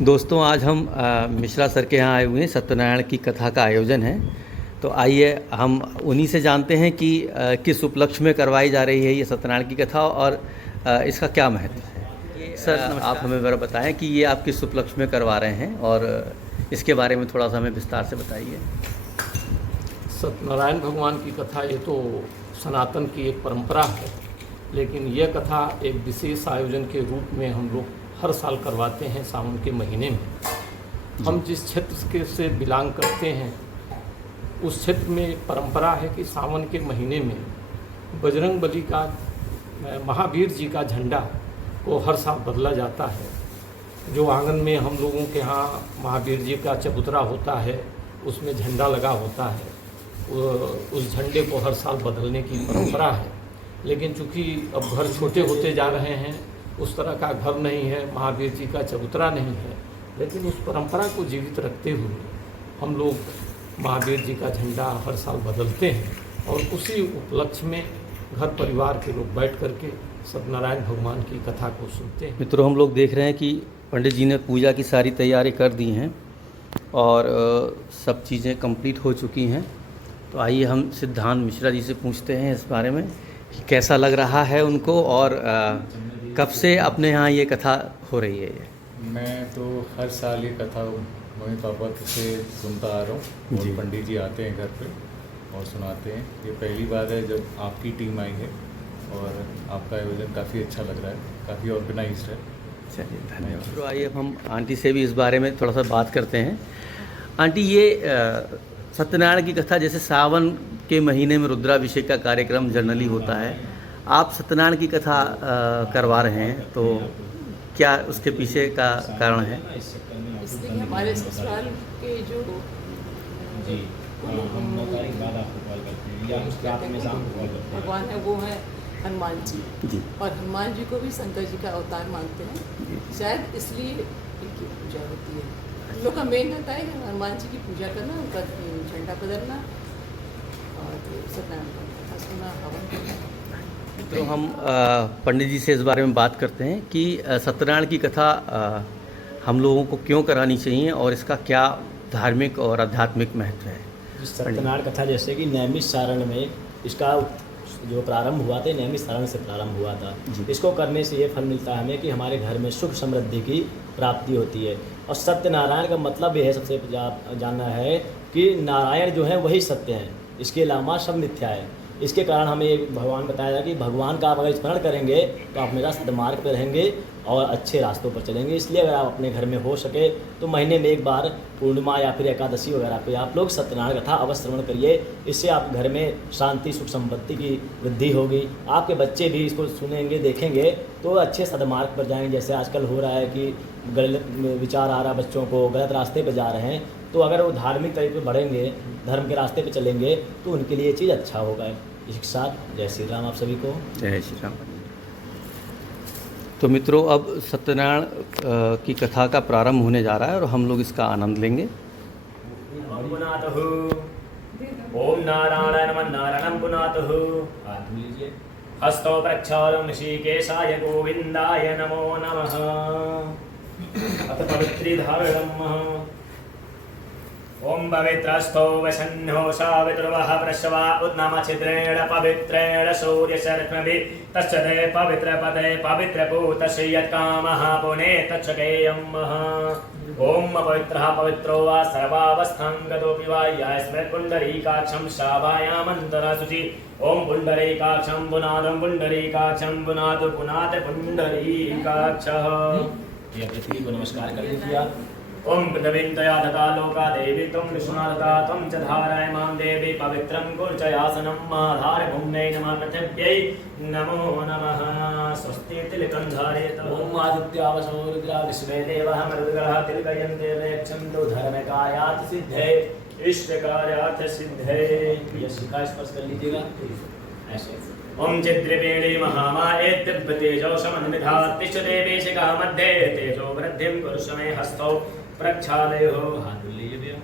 दोस्तों आज हम मिश्रा सर के यहाँ आए हुए हैं। सत्यनारायण की कथा का आयोजन है, तो आइए हम उन्हीं से जानते हैं कि किस उपलक्ष्य में करवाई जा रही है ये सत्यनारायण की कथा और इसका क्या महत्व है। सर आप हमें ज़रा बताएं कि ये आप किस उपलक्ष्य में करवा रहे हैं और इसके बारे में थोड़ा सा हमें विस्तार से बताइए। सत्यनारायण भगवान की कथा ये तो सनातन की एक परंपरा है, लेकिन यह कथा एक विशेष आयोजन के रूप में हम लोग हर साल करवाते हैं सावन के महीने में। हम जिस क्षेत्र के से बिलोंग करते हैं उस क्षेत्र में परंपरा है कि सावन के महीने में बजरंग बली का महावीर जी का झंडा को हर साल बदला जाता है। जो आंगन में हम लोगों के यहाँ महावीर जी का चबूतरा होता है उसमें झंडा लगा होता है, उस झंडे को हर साल बदलने की परंपरा है। लेकिन चूँकि अब घर छोटे होते जा रहे हैं, उस तरह का घर नहीं है, महावीर जी का चबूतरा नहीं है, लेकिन उस परंपरा को जीवित रखते हुए हम लोग महावीर जी का झंडा हर साल बदलते हैं और उसी उपलक्ष्य में घर परिवार के लोग बैठ करके सत्यनारायण भगवान की कथा को सुनते हैं। मित्रों, हम लोग देख रहे हैं कि पंडित जी ने पूजा की सारी तैयारी कर दी हैं और सब चीज़ें कंप्लीट हो चुकी हैं। तो आइए हम सिद्धांत मिश्रा जी से पूछते हैं इस बारे में कि कैसा लग रहा है उनको और कब से अपने यहाँ ये कथा हो रही है। मैं तो हर साल ये कथा मम्मी पापा से सुनता आ रहा हूँ और पंडित जी आते हैं घर पे और सुनाते हैं। ये पहली बार है जब आपकी टीम आई है और आपका आयोजन काफ़ी अच्छा लग रहा है, काफ़ी ऑर्गेनाइज्ड है। चलिए धन्यवाद। तो आइए हम आंटी से भी इस बारे में थोड़ा सा बात करते हैं। आंटी, ये सत्यनारायण की कथा जैसे सावन के महीने में रुद्राभिषेक का कार्यक्रम जनरली होता है, आप सत्यनारायण की कथा करवा रहे हैं, तो क्या उसके पीछे का कारण है? इसलिए हमारे ससुराल के जो भगवान है वो है हनुमान जी और हनुमान जी को भी शंकर जी का अवतार मानते हैं, शायद इसलिए इनकी पूजा होती है। हम लोग का मेन रहता है हनुमान जी की पूजा करना, उनका झंडा बदलना और सत्यनारायण का कथा सुनना, हवन करना। तो हम पंडित जी से इस बारे में बात करते हैं कि सत्यनारायण की कथा हम लोगों को क्यों करानी चाहिए और इसका क्या धार्मिक और आध्यात्मिक महत्व है। सत्यनारायण कथा जैसे कि नैमिषारण्य में इसका जो प्रारंभ हुआ था, नैमिषारण्य से प्रारंभ हुआ था। इसको करने से ये फल मिलता है हमें कि हमारे घर में सुख समृद्धि की प्राप्ति होती है। और सत्यनारायण का मतलब ये है, सबसे जानना है कि नारायण जो है वही सत्य है, इसके अलावा सब मिथ्या है। इसके कारण हमें भगवान बताया कि भगवान का आप अगर स्मरण करेंगे तो आप मेरा सद्मार्ग पर रहेंगे और अच्छे रास्तों पर चलेंगे। इसलिए अगर आप अपने घर में हो सके तो महीने में एक बार पूर्णिमा या फिर एकादशी वगैरह पे आप लोग सत्यनारायण कथा अवश्य श्रवण करिए। इससे आप घर में शांति सुख संपत्ति की वृद्धि होगी। आपके बच्चे भी इसको सुनेंगे देखेंगे तो अच्छे सद्मार्ग पर जाएंगे। जैसे आजकल हो रहा है कि गलत विचार आ रहा है, बच्चों को गलत रास्ते पर जा रहे हैं, तो अगर वो धार्मिक तरीके पर बढ़ेंगे, धर्म के रास्ते पर चलेंगे तो उनके लिए ये चीज़ अच्छा होगा। इसके साथ जय श्री राम आप सभी को। जय श्री राम। तो मित्रों, अब सत्यनारायण की कथा का प्रारंभ होने जा रहा है और हम लोग इसका आनंद लेंगे। ओम नारायण नमः नारायणं पुनातुः। हस्तौ प्रक्षालनं ऋषिकेशाय गोविंदाय नमो नमः। अथ पवित्रीधारणम्। ओम पवित्रस्थो वसन्नो सावित्रुवः प्रश्वा उद्नमच्छिद्रेण पवित्रेण सूर्यशर्क्ष्मभिः तच्छते पवित्रपदे पवित्रपूतस्य यत्कामः पुने तच्छकेयम्। ओम पवित्रः पवित्रो वा सर्वावस्थां गतोऽपि वा यस्मत् पुण्डरीकाक्षं श्रावायामन्तरशुचि। ओम पुण्डरीकाक्षं पुनादं पुण्डरीकाक्षं पुनातु पुनात पुण्डरीकाक्षः। ये पृथ्वी को नमस्कार कर लीजिए। ओम पृथ्वीन्तया तथा लोका देवी त्वं विष्णुना तथा त्वं च धारयमां देवी पवित्रं कुर्चयासनम् आधार भूम्यै नमः पृथिव्यै नमो नमः। स्वस्ति तिलकं धारयेत्। ओम आदित्यावसो रुद्रा विश्वे देवः मरुद्गः तिलकयन्ते यच्छन्तु धर्मकायात् सिद्धे इष्टकार्यात् सिद्धे। यह शिखा स्पर्श कर लीजिएगा ऐसे। ओम चिद्रपेणे महामाये दिव्यतेजो समन्विता तिष्ठते वेशिका मध्ये तेजो वृद्धिं कुरुष्व मे हस्तौ प्रक्षालयो। हाथ धुल लीजिए भैया।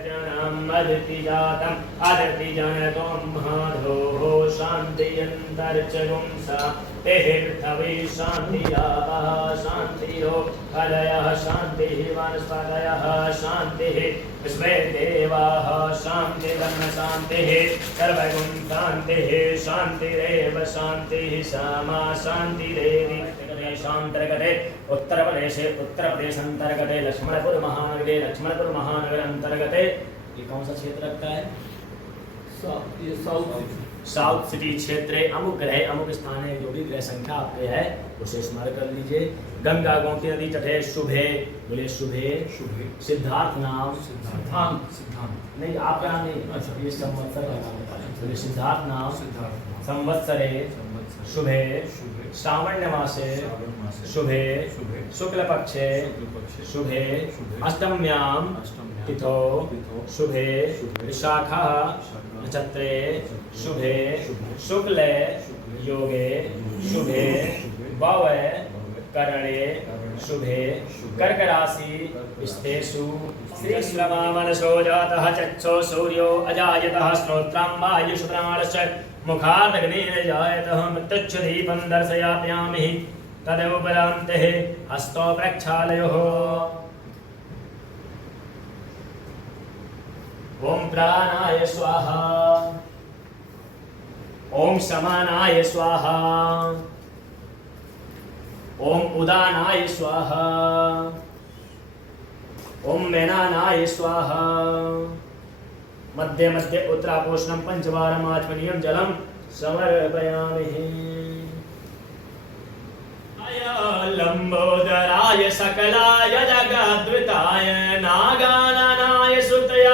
अदिति जातम् अदिति जनतों माधोः शान्तियन्तर्चगुं सा तेहिर्थवि शान्तिरापः शान्तिरो हरयः शान्तिः वनस्पतयः शान्तिः विश्वे देवाः शान्तिर्ब्रह्म शान्तिः सर्वगुं शान्तिः शान्तिरेव शान्तिः सामा शान्तिरेवि देशांतर्गते उत्तर प्रदेशांतर्गते लक्ष्मणपुर महानगर अंतर्गते ये कौन सा क्षेत्र लगता है? ये साउथ सिटी क्षेत्र अमुक ग्रह अमुक स्थान है, जो भी ग्रह संख्या आपके है उसे स्मरण कर लीजिए। गंगा गोमती नदी तटे शुभे, बोले शुभे शुभे सिद्धार्थ नाम सिद्धांत नहीं आपका नाम नहीं, ये संवत्सर का नाम बता रहे। बोले सिद्धार्थ नाम संवत्सरे शुभे श्रावण मासे शुभे शुक्ल पक्षे शुभे अष्टम्यां तिथौ शुभे विशाखा नक्षत्रे शुभे शुक्ले योगे शुभे भवे करणे शुभे कर्क राशि स्तेषु श्री श्रवणमनसो जातः चक्षो सूर्यो अजायतः श्रोत्रं वायुषु प्राणश्च मुखादग्नेन जायतः मृत्युच्छुदीपं दर्शयाम्यामि तदुपरान्ते हस्तौ प्रक्षालयोः। ओम प्राणाय स्वाहा ओम समानाय स्वाहा ओम उदानाय स्वाहा ओम मेनानाय स्वाहा। मध्य मध्य उत्तरापोषणं पंचवारम् आचमनीयं जलं समर्पयामि। लंबोदराय सकलाय जगद्वृताय नागाननाय सुतय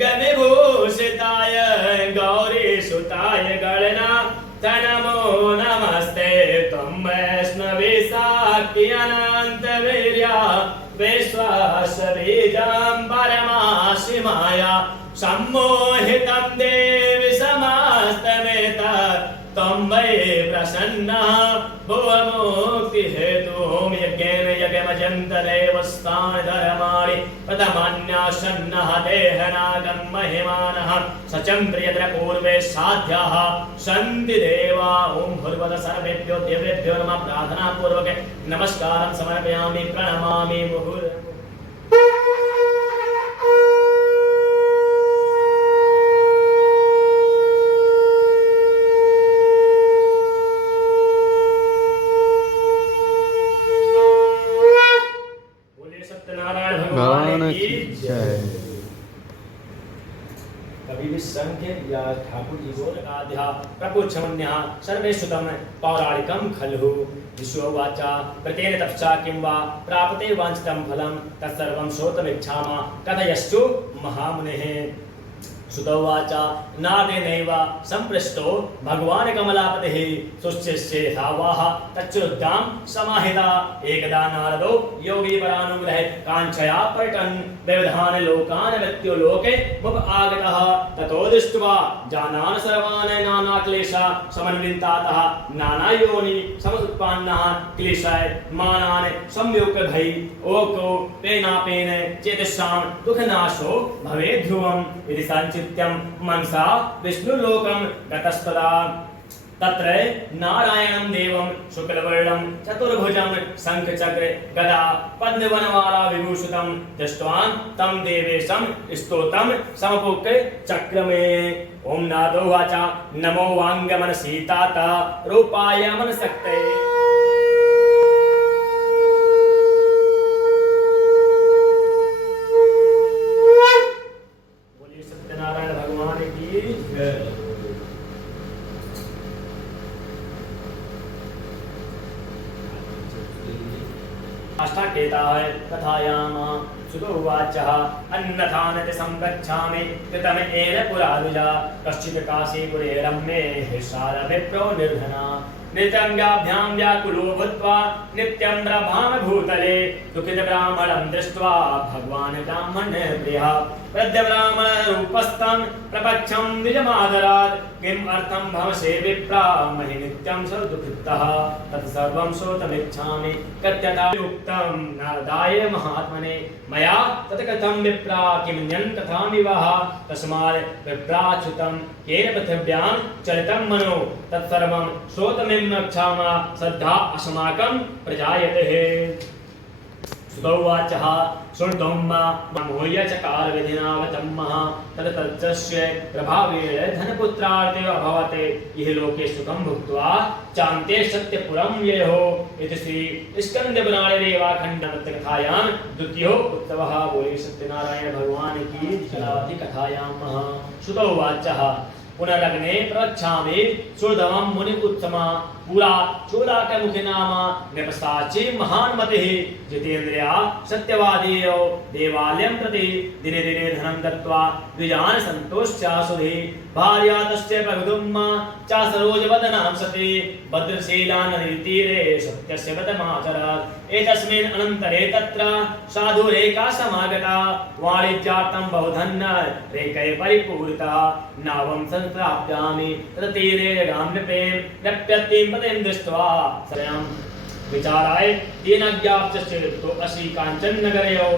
गणभूषिताय गौरी सुताय गणनाथ नमो नमस्ते। त्वं वैष्णवी शाक्ति अनंत वीर्या विश्वासबीजं परमासि माया सम्मोहितं देवि समस्तमेतत् त्वं वै प्रसन्ना भुवमुक्तिहेतुः। यज्ञेन यज्ञमजन्तदेवस्तानि धर्माणि प्रथमान्यासन्नः देहनागं महिमानः सचं प्रियतरपूर्वे साध्याः सन्ति देवा। ॐ भूर्भुवः सर्वेभ्यो देवेभ्यो नमः। प्रार्थनापूर्वके नमस्कारं समर्पयामि प्रणमामि मुहुर्मुहुः। कभी भी संख्य या ठाकुर जी को प्रपुच्छमन्यः सर्वेषुतं पौराणिकं खलु। विश्ववाचा प्रतेन तपसा किं वा प्राप्ते वाञ्छितं फलं तत्सर्वं श्रोतुमिच्छामः कथयस्तु महामुनेः। सुतोवाच नादेनैव सम्पृष्टो भगवान् कमलापतिः सुशिष्ये धावाः तच्चुद्धां समाहिता। एकदा नारदो योगी परानुग्रहे काञ्चया पर्यटन् विविधान् लोकान् मृत्यो लोके मुख आगतः। ततो दृष्ट्वा जानान् सर्वान् नानाक्लेशा समन्वितातः नानायोनि समुत्पन्नः क्लेशाय मानान् संयुक्त भई ओको पेनापेन चेतसां दुःखनाशो भवेत् ध्रुवम् इति संचित्यं मनसा विष्णुलोकं गतस्तदा। तत्र नारायणं देवं शुक्लवर्णं चतुर्भुजं शंखचक्र गदा पद्मवनमाला विभूषितं दृष्ट्वान् तं देवेशं स्तोत्रं समपुक् चक्रमे। ओम नादो वाचा नमो वांगमन सीताता रूपाय मनसक्ते। बोलिए सत्यनारायण भगवान की जय। अष्टाकेताय कथायाम सुतोवाचः अन्नथानति संगच्छामि कृतमेन पुरानुजा कश्चित् काशीपुरे रम्ये शारविप्रो निर्धना नित्यङ्गाभ्यां व्याकुलो भूत्वा नित्यं ब्रभाम भूतले दुःखित ब्राह्मणं दृष्ट्वा भगवान् ब्राह्मण प्रियः प्रद्य ब्राह्मण रूपस्थं प्रपक्षं द्विजमादरात् किम् अर्थं भवसे विप्रा महि नित्यं दुःखितः तत्सर्वं श्रोतुमिच्छामि कथ्यता युक्तं नारदाय महात्मने मया तत् कथं विप्रा किमन्यं कथामि वः तस्मात् विप्राच्युतं येन पृथिव्यां चलितं मनो तत्सर्वं श्रोतुमिच्छामः श्रद्धा अस्माकं प्रजायते। सुतोवाचः शृणुतं मोह्य चकार विधिना वचम्मः तदतस्य प्रभावेण धनपुत्रार्थे अभवत् इह लोके सुखं भुक्त्वा चान्ते सत्यपुरं येहो इति श्री स्कंदपुराणे रेवाखण्डकथायां द्वितीयो उत्सवः बोले सत्यनारायण भगवान की कथायां सुतोवाचः पुनरग्ने प्रच्छामि सुरधमं मुनिकुत्तमा पुरा चूलाकमुखिनाम नृपसाची महान्मतिः जितेन्द्रिया सत्यवादीयो देवालयं प्रति दिने दिने धनं दत्त्वा द्विजान् सन्तोष्यासुधि भार्या तस्य प्रगुदुम्मा च सरोजवदनां सति भद्रशीला नदीतीरे सत्यस्य व्रतमाचरत् एतस्मिन् अनन्तरे तत्र साधुरेका समागता वाणिज्यार्थं बहुधन्य रेकैः परिपूरिता नावं संप्राप्यामि तत्तीरे गाम्यपेन नप्यत्तिं पतिं दृष्ट्वा स्वयं विचाराय तेनाज्ञाप्तो असि काञ्चन नगरयो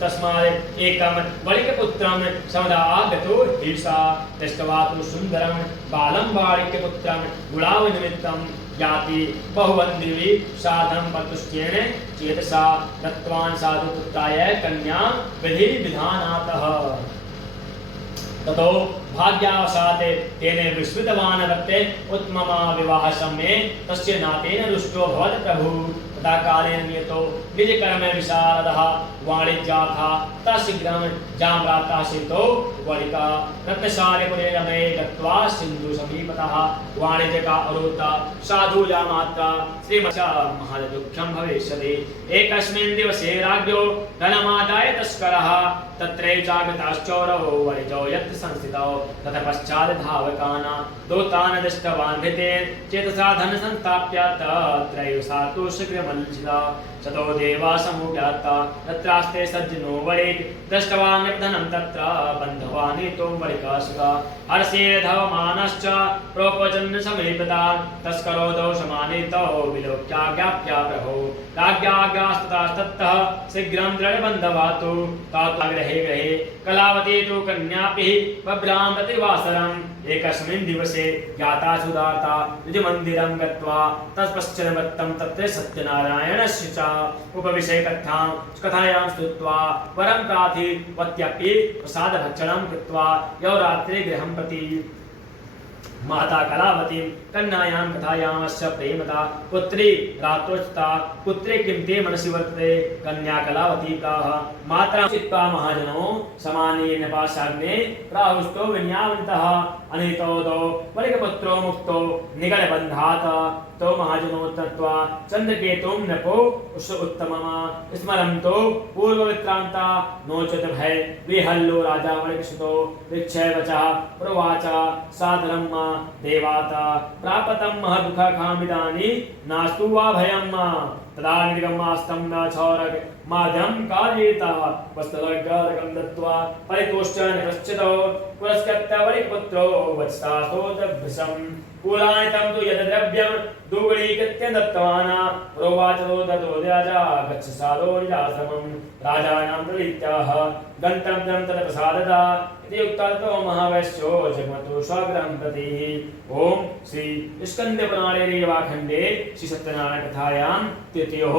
तस्मात् एकं वणिकपुत्रं समदागतो ईशा दृष्ट्वा तु सुन्दरं बालं वाणिक्यपुत्रं गुणावनिमित्तं याति बहुवन्दिवि साधं पतुष्येन चेतसा दत्तवान् साधुपुत्राय कन्या विधि विधानातः ततो भाग्यावशात् तेन विस्मृतवान् वर्ते उत्तममा विवाह समये तस्य नातेन रुष्टो भवत् प्रभु तदा कालेन नियतो निजकर्म विशारदः वाणिज्याथा तशीघ्रं जाम्रातासितो वलिका रत्नशालिपुरे रमे गत्वा सिन्धु समीपतः वाणिज्यका अरोता साधु जामात्रा श्रीमचा महादुःखं भविष्यति एकस्मिन् दिवसे राज्ञो धनमादाय तस्करः तत्रे जागताश्चौरौ वणिजौ यत्र संस्थितौ ततः पश्चात् धावकाना दूतान् दृष्टवान् भृतेन चेतसा धन संस्थाप्य तत्रैव सातु शीघ्रमल्लिता सतो देवा समुद्याता तत्रास्ते सज्जनो वरेत् दृष्टवान् धनं तत्र बन्धवानीतो वरिकासुता हर्षे धवमानश्च प्रोपजन् समीपता तस्करो दोषमानीतो विलोक्याज्ञाप्या प्रभो राज्ञाज्ञास्ततः शीघ्रं दृढबन्धवातु तातु गृहे गृहे कलावती तु कन्यापि बभ्रां प्रतिवासरम् एकस्मिन् दिवसे ज्ञाता सुदाता निजमन्दिरं गत्वा तत्पश्चात् तत्र सत्यनारायणस्य च उपविशे कथायां स्तुत्वा वरं प्रार्थितवत्यपि प्रसादभक्षणं कृत्वा यौ रात्रे गृहं प्रति माता कलावती कन्यायां कथायामस्य प्रेमता पुत्री रात्रोचिता पुत्रे किं ते मनसि वर्तते कन्या कलावती काः मात्रा चित्वा महाजनो समानेन पाशाग्ने प्राहुष्टो विन्यावन्तः अनितो दो वलिकपुत्रो मुक्तो निगलबन्धात् तो महाजनो तत्वा चन्द्रकेतुं नपो उत्तममा स्मरन्तो पूर्ववित्रान्ता नोचत भय विहल्लो राजा वलिकसुतो विक्षय वचः प्रवाच सादरं देवाता प्रापतं महदुःखकामिदानि नास्तु वा भयं तदा निर्गमास्तं न छौरक माध्यं कार्येता वस्त्रलग्गारकं दत्त्वा परितोष्य निपश्चितो पुरस्कृत्य वलिकपुत्रो वत्सासोदभृशम् कुलानितं तु यद् द्रव्यं दुग्धीकृत्य दत्तवान् प्रोवाचतो ततो राजा गच्छ साधो निजाश्रमं राजानं प्रवीत्याह गन्तव्यं तत् प्रसादता इति उक्ततो महावैश्यो जगमतो स्वगृहं प्रति। ओम श्री स्कंदपुराणे रेवाखण्डे श्री सत्यनारायण कथायां तृतीयो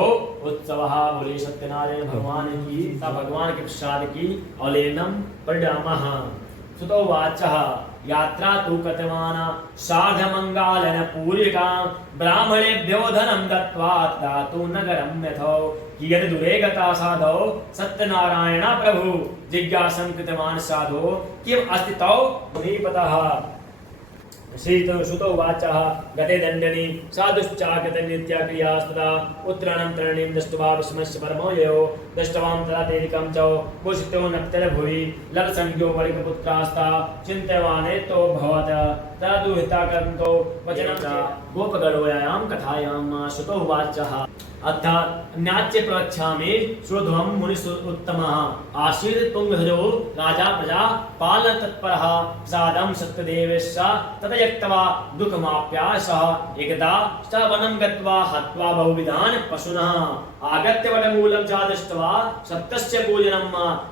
उत्सवः बोले सत्यनारायण भगवान की भगवान के प्रसाद की अवलेनं परिणामः। सुतोवाचः यात्रा तु कृतवान् सार्धमङ्गालन पूरिकां ब्राह्मणेभ्यो धनं दत्त्वा दातु नगरं यथो कियत् दूरे गता साधो सत्यनारायण प्रभु जिज्ञासां कृतवान् साधो किम् अस्ति तौ मुनिपतः। श्रीसुतोवाचः गते दण्डनि साधुश्चागतनित्याक्रियास्तदा उत्तरानन्तरणीं दृष्ट्वा विस्मयस्य परमो ययो दृष्टवां तदा तेरिकं च भूषितो नक्तरभुवि ललसंज्ञो वलिकपुत्रास्ता चिन्तयमानेतो भवत् तदुहिताकन्तो वचनं च गोपगणोयां कथायां श्रुतो उवाचः अथ न्याच्य प्रवक्ष्यामि श्रोध्वं मुनिसुत्तमः आसीत् तुङ्गध्वजो राजा प्रजा पालन तत्परः सादं सत्यदेवस्य ततयक्त्वा दुःखमाप्यासः एकदा स वनं गत्वा हत्वा बहुविधान् पशूनः आगत्य वटमूलं च दृष्ट्वा सप्तस्य पूजनं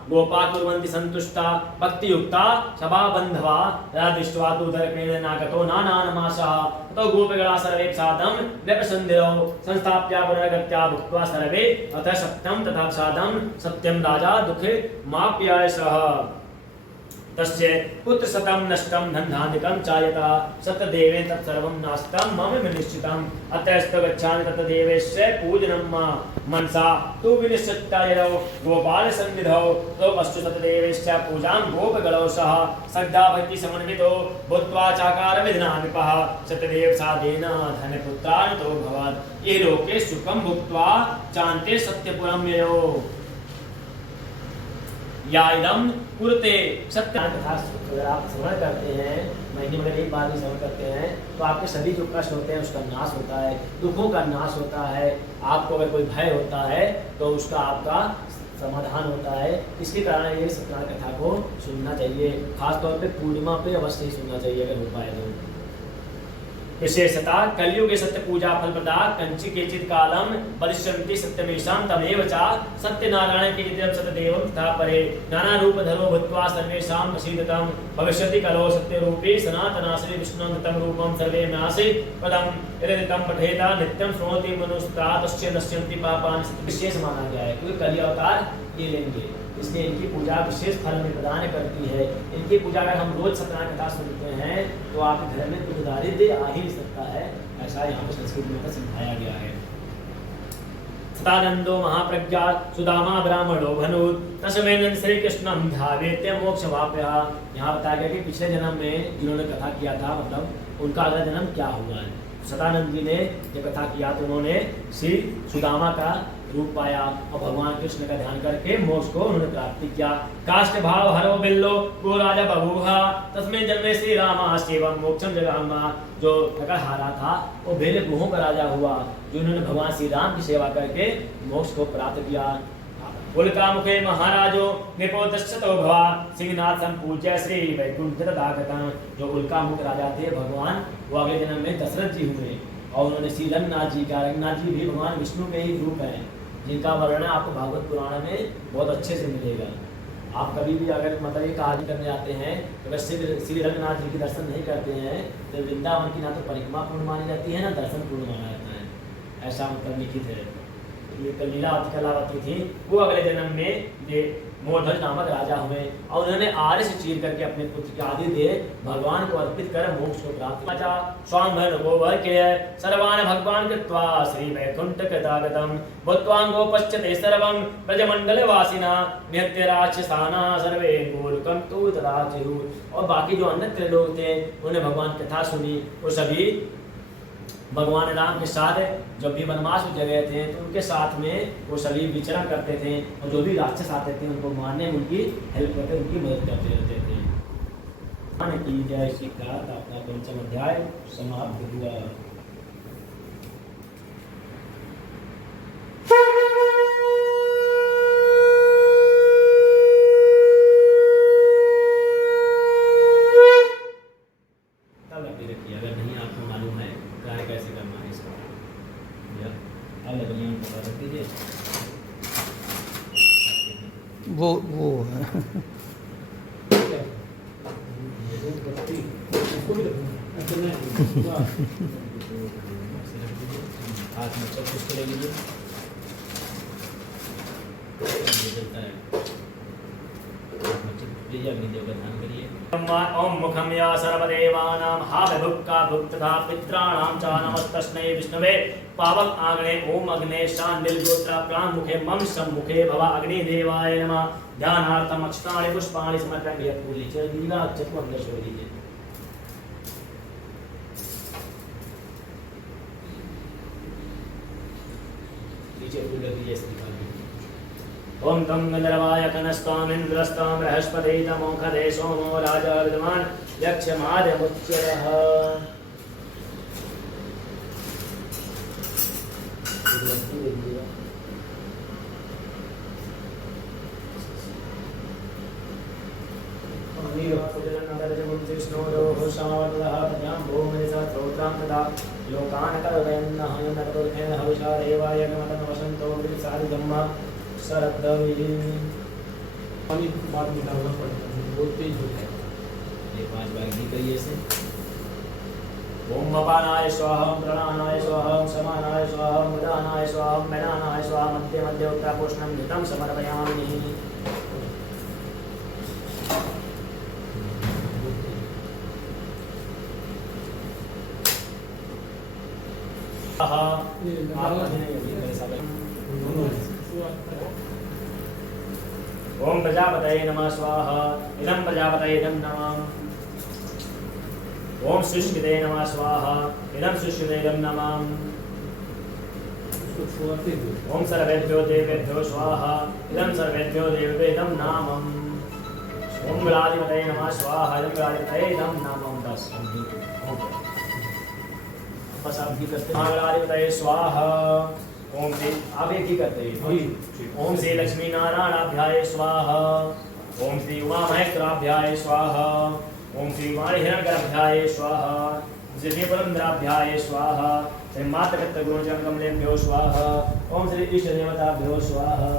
गोपा कुर्वन्ति सन्तुष्टा भक्तियुक्ता सभाबन्धवा तदा दृष्ट्वा तु दर्पेण नागतो नानानमासः ततो गोपगणा सर्वे सादं व्यपसन्धिरो संस्थाप्य पुनर्गत्या भुक्त्वा सर्वे अथ सप्तं तथा सादं सत्यं राजा दुःखे माप्यायसः तस्य पुत्रशतं नष्टं धनधान्यकं चायता सत्यदेवे तत्सर्वं नास्तं मम निश्चितम् अतएस्तु गच्छामि तत्देवस्य पूजनं मनसा तु विनिश्चित्तयो गोपालसन्निधौ तो अस्तु तत्देवस्य पूजां गोपगणौ सह श्रद्धा भक्ति समन्वितो भूत्वा चाकार विधनामिपः सत्यदेव साधेन धनपुत्रान्तो भवत् ये लोके सुखं भुक्त्वा चान्ते सत्यपुरं ययो या इदं कुरुते सत्य कथा अगर आप श्रवण करते हैं महीने में एक बार भी श्रवण करते हैं तो आपके सभी जो कष्ट होते हैं उसका नाश होता है, दुखों का नाश होता है। आपको अगर कोई भय होता है तो उसका आपका समाधान होता है। इसके कारण ये सत्यनारायण कथा को सुनना चाहिए, खासतौर पे पूर्णिमा पे अवश्य ही सुनना चाहिए अगर हो पाए तो। विशेषता कलियुगे सत्य पूजा फलप्रदा कंचि केचित् कालम परिश्रमति सत्यमेषां तमेव च सत्यनारायण के इदं सतदेवं तथा परे नाना रूप धरो भूत्वा सर्वेषां प्रसीदतं भविष्यति कलो सत्यरूपे सनातनाश्री विष्णुनन्दतं रूपं सर्वे नासि पदं यदि तं पठेता नित्यं शृणोति मनुस्ता तस्य नश्यन्ति पापानि। विशेष माना गया है क्योंकि कलि अवतार ये लेंगे, इसलिए इनकी पूजा विशेष फल में प्रदान करती है। इनकी पूजा अगर हम रोज सत्यनारायण कथा सुनते हैं तो आपके घर में दुख दारिद्र्य आ ही नहीं सकता है, ऐसा यहाँ पर संस्कृत में समझाया गया है। सदानंदो महाप्रज्ञा सुदामा ब्राह्मणो भनुत तस्मैन श्री कृष्णं ध्यायेत्य मोक्षवाप्यः। यहाँ बताया गया कि पिछले जन्म में जिन्होंने कथा किया था मतलब उनका अगला जन्म क्या हुआ है। सदानंद जी ने जब कथा किया तो उन्होंने श्री सुदामा का रूप पाया और भगवान कृष्ण का ध्यान करके मोक्ष को उन्होंने प्राप्ति किया। काष्ठ भाव हरो बिल्लो गो राजा बभूहा तस्में जन्मे श्री रामा सेवम मोक्षम जगामा। जो हारा था वो बेले गुहों का राजा हुआ, जो उन्होंने भगवान श्री राम की सेवा करके मोक्ष को प्राप्त किया। उल्का मुखे महाराजो निपोदश्चतो भवा सिंहनाथ संपूज्य श्री वैकुंठ तथागतम्। जो उल्का मुख राजा थे भगवान वो अगले जन्म में दशरथ जी हुए और उन्होंने श्री रंगनाथ जी का, रंगनाथ जी भी भगवान विष्णु के ही रूप हैं जिनका वर्णन आपको भागवत पुराण में बहुत अच्छे से मिलेगा। आप कभी भी अगर मतलब एक आदि करने जाते हैं तो अगर श्री रंगनाथ जी के दर्शन नहीं करते हैं तो वृंदावन की ना तो परिक्रमा पूर्ण मानी जाती है ना दर्शन पूर्ण माना जाता है, ऐसा मतलब लिखित है। ये लीलावती कलावती थी, वो अगले जन्म में मोरध्वज नामक राजा हुए और उन्होंने आर्य से चीर करके अपने पुत्र की आदि दे भगवान को अर्पित कर मोक्ष को प्राप्त किया। स्वांभर गोवर के सर्वान भगवान कृत्वा श्री वैकुंठ कृतागतम् भूत्वांगो पश्यते सर्वं ब्रजमंडल वासिना नित्य राक्षसाना सर्वे गोलोकं तु तदाचिरुः। और बाकी जो अन्य लोग थे उन्हें भगवान कथा सुनी, वो सभी भगवान राम के साथ जब भी वनवास में गए थे तो उनके साथ में वो सभी विचरण करते थे और जो भी राक्षस आते थे उनको मारने में उनकी हेल्प करते, उनकी मदद करते रहते थे। की जय श्री का अपना पंचम अध्याय समाप्त हुआ। वो ओम मुखम या सर्वदेवानां हा विभुक्का भुक्तथा पित्राणां च नमस्तस्मै विष्णवे पावक आग्ने ओम अग्ने शांडिल गोत्रा प्राण मुखे मम सम्मुखे भव अग्निदेवाय नमः। ध्यानार्थम अक्षतानि पुष्पाणि समर्पयामि। यह पूरी चलीगा चतुर्दश हो लीजिए। नीचे फूल लग लीजिए। ओम तम गंधर्वाय कनस्तामिन्द्रस्तां बृहस्पति तमोखदे सोमो राजा विद्वान् यक्षमादमुच्यतः। पानी बाद में डालना पड़ता है, बहुत तेज हो जाए। ये 5 बार भी करिए इसे। ओम अपानाय स्वाहा, प्राणानाय स्वाहा, समानाय स्वाहा, उदानाय स्वाहा, मैदानाय स्वाहा, मध्य मध्य उत्तरापोषणं घृतं समर्पयामि। ओम प्रजापतये नमः स्वाहा, इदं प्रजापतये इदं नमः। ओम सुष्मिते नमः स्वाहा, इदं सुष्मिते इदं नमः। ओम सर्वेभ्यो देवेभ्यो स्वाहा, इदं सर्वेभ्यो देवेभ्यो इदं नामम्। ओम गणाधिपतये नमः स्वाहा, इदं गणाधिपतये इदं नामम्। बस आप भी करते हैं। गणाधिपतये स्वाहा। ओम श्री आप एक ही करते हैं। ओम श्री लक्ष्मी नारायणाभ्याय स्वाहा। ओम श्री उमा महेश्वराभ्याय स्वाहा। ओम श्री वाणिहिरण्यगर्भाभ्याय स्वाहा। श्री पुरंदराभ्याय स्वाहा। श्री मातृकमलेभ्यो स्वाहा। ओम श्री इष्ट देवताभ्यो स्वाहा।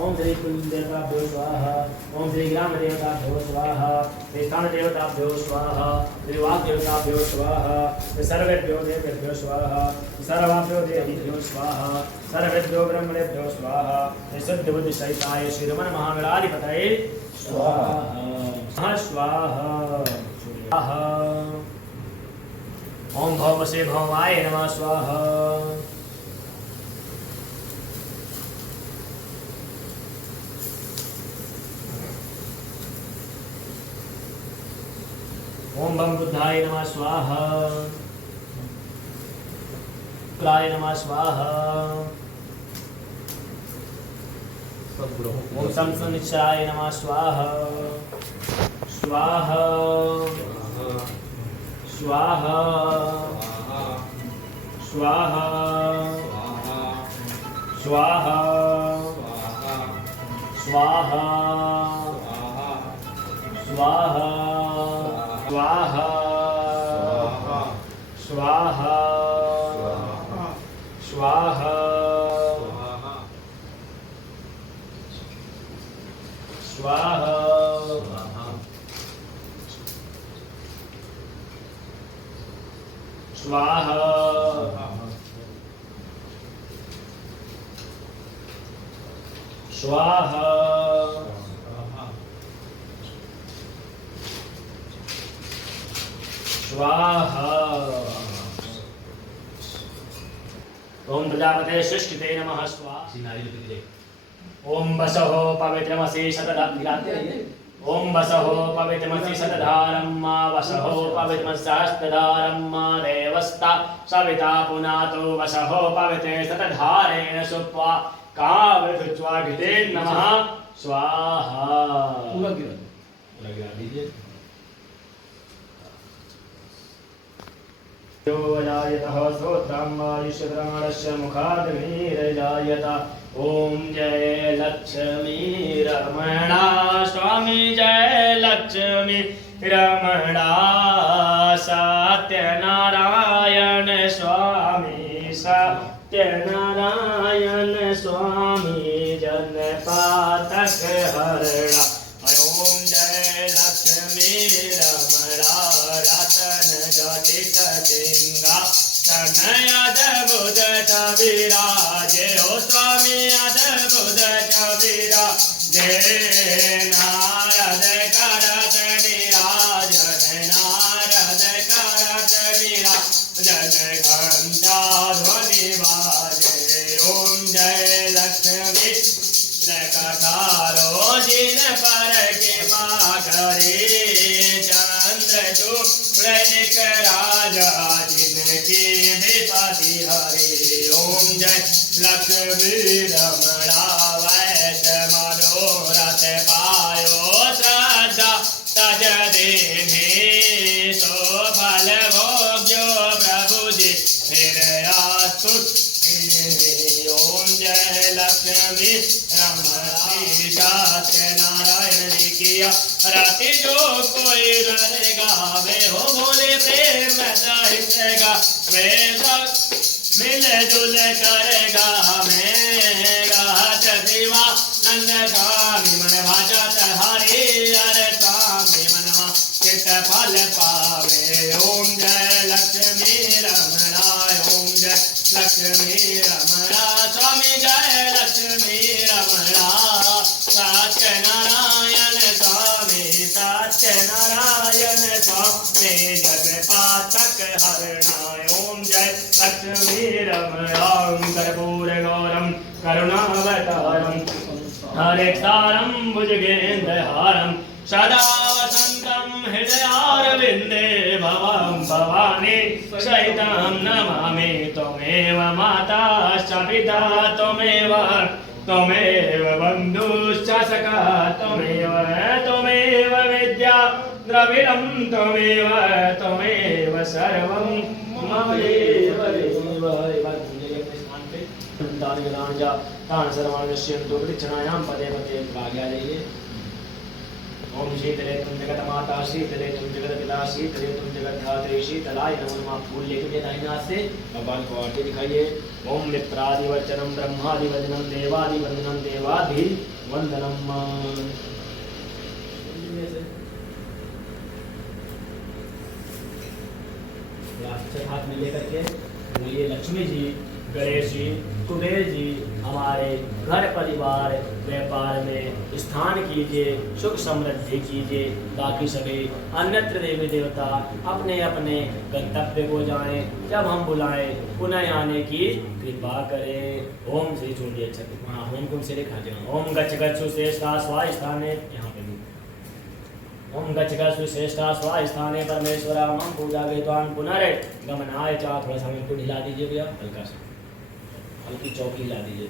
ओम श्री कुल देवताभ्यो स्वाहा। ओम श्री ग्राम देवताभ्यो स्वाहा। श्री स्थान देवताभ्यो स्वाहा। श्री वाक देवताभ्यो स्वाहा। श्री सर्वेभ्यो देवेभ्यो स्वाहा। सर्वाभ्यो देवेभ्यो स्वाहा। सर्वेभ्यो ब्रह्मणेभ्यो स्वाहा। श्री शुद्ध बुद्धि सहिताय श्री रमण महागणाधिपतये स्वाहा। स्वाहा स्वाहा। ओम भवसे भवाय नमः स्वाहा। ओम बम बुद्धाय नमः स्वाहा। शुक्राय नमः स्वाहा। ओम संसनिश्चराय नमः स्वाहा। स्वाहा स्वाहा स्वाहा स्वाहा स्वाहा स्वाहा स्वाहा स्वाहा स्वाहा स्वाहा स्वाहा स्वाहा स्वाहा। ओम प्रजापते सृष्टिते नमः स्वाहा। ओम वसहो पवित्रमसि शतधारम्। ओम वसहो पवित्रमसि शतधारम्। वसहो पवित्रमस्यास्तधारम्। देवस्ता सविता पुनातो वसहो पवित्रे शतधारेण सुप्वा काव्यकृत्वा घृते नमः स्वाहा। पूरा गिरा दीजिए। यो वजायतः श्रोत्रं वायुष्यप्राणस्य मुखादग्निर्जायत। ओम जय लक्ष्मी रमणा स्वामी जय लक्ष्मी रमणा। सत्यनारायण स्वामी सत्यनारायण स्वामी जन पातक हरणा। ओम जय लक्ष्मी रमणा रतन जटित सिंहा तनय अद्भुत छविरा। जय हो स्वामी अद्भुत छविरा। जय नारद करत निराजन नारद करत निराजन घंटा ध्वनि बाजे। ओम जय लक्ष्मी कथारो जिन पर कृपा करे। चंद्रचूड़ राजा जिनकी विपत्ति हरे। ओम जय लक्ष्मी रमणा वैष्णव लक्ष्मी रमणा सत्यनारायण ने किया राति जो कोई नर गावे हो बोले प्रेम सहितेगा वे मिल जुल करेगा मेगा शिवा नंद स्वामी मन भाषा हरे हरे स्वामी मनवा चित फल पावे ओम जय लक्ष्मी रमणा ओम जय लक्ष्मी रमणा स्वामी जय लक्ष्मी रमणा सत्यनारायण स्वामी सत्यनारायण स्वामी जग पातक हरणाय ओम जय लक्ष्मी रमणा कर्पूर गौरम करुणावतारम हरेक्षारं भुजगेन्द्रहारं सदा वसन्तं हृदयारविन्दे भवं भवानी सहितं नमामि त्वमेव माता च पिता त्वमेव बन्धुश्च सखा त्वमेव विद्या द्रविणं त्वमेव सर्वं ममैव तान सर्वांगश्यन्तु वृक्षणायां पदे पदे आगे आ जाइए। ओम शीतले तुम जगत माता शीतले तुम जगत पिता शीतले तुम जगत धात्री शीतलाय नमो नमः। फूल लेके दाहिने हाथ से भगवान को आरती दिखाइए। ओम मित्रादि वचनम ब्रह्मादि वंदनम देवादि वंदनम देवादि वंदनम। हाथ में लेकर के बोलिए लक्ष्मी जी गणेश जी कुबेर जी हमारे घर परिवार व्यापार में स्थान कीजिए सुख समृद्धि कीजिए। बाकी सभी अन्यत्र देवी देवता अपने अपने गंतव्य को जाएं जब हम बुलाएं पुनः आने की कृपा करें। ओम श्री चूंडी अच्छा हाँ ओम कुंड से लिखा जाए। ओम गच्छ गच्छु श्रेष्ठा स्वास्थाने यहाँ पे भी ओम गच्छ गच्छु श्रेष्ठा स्वास्थाने परमेश्वरा हम पूजा विद्वान पुनर्गमनाय चा। थोड़ा सा हमको ढिला दीजिए भैया हल्का सा हल्की चौकी ला दीजिए।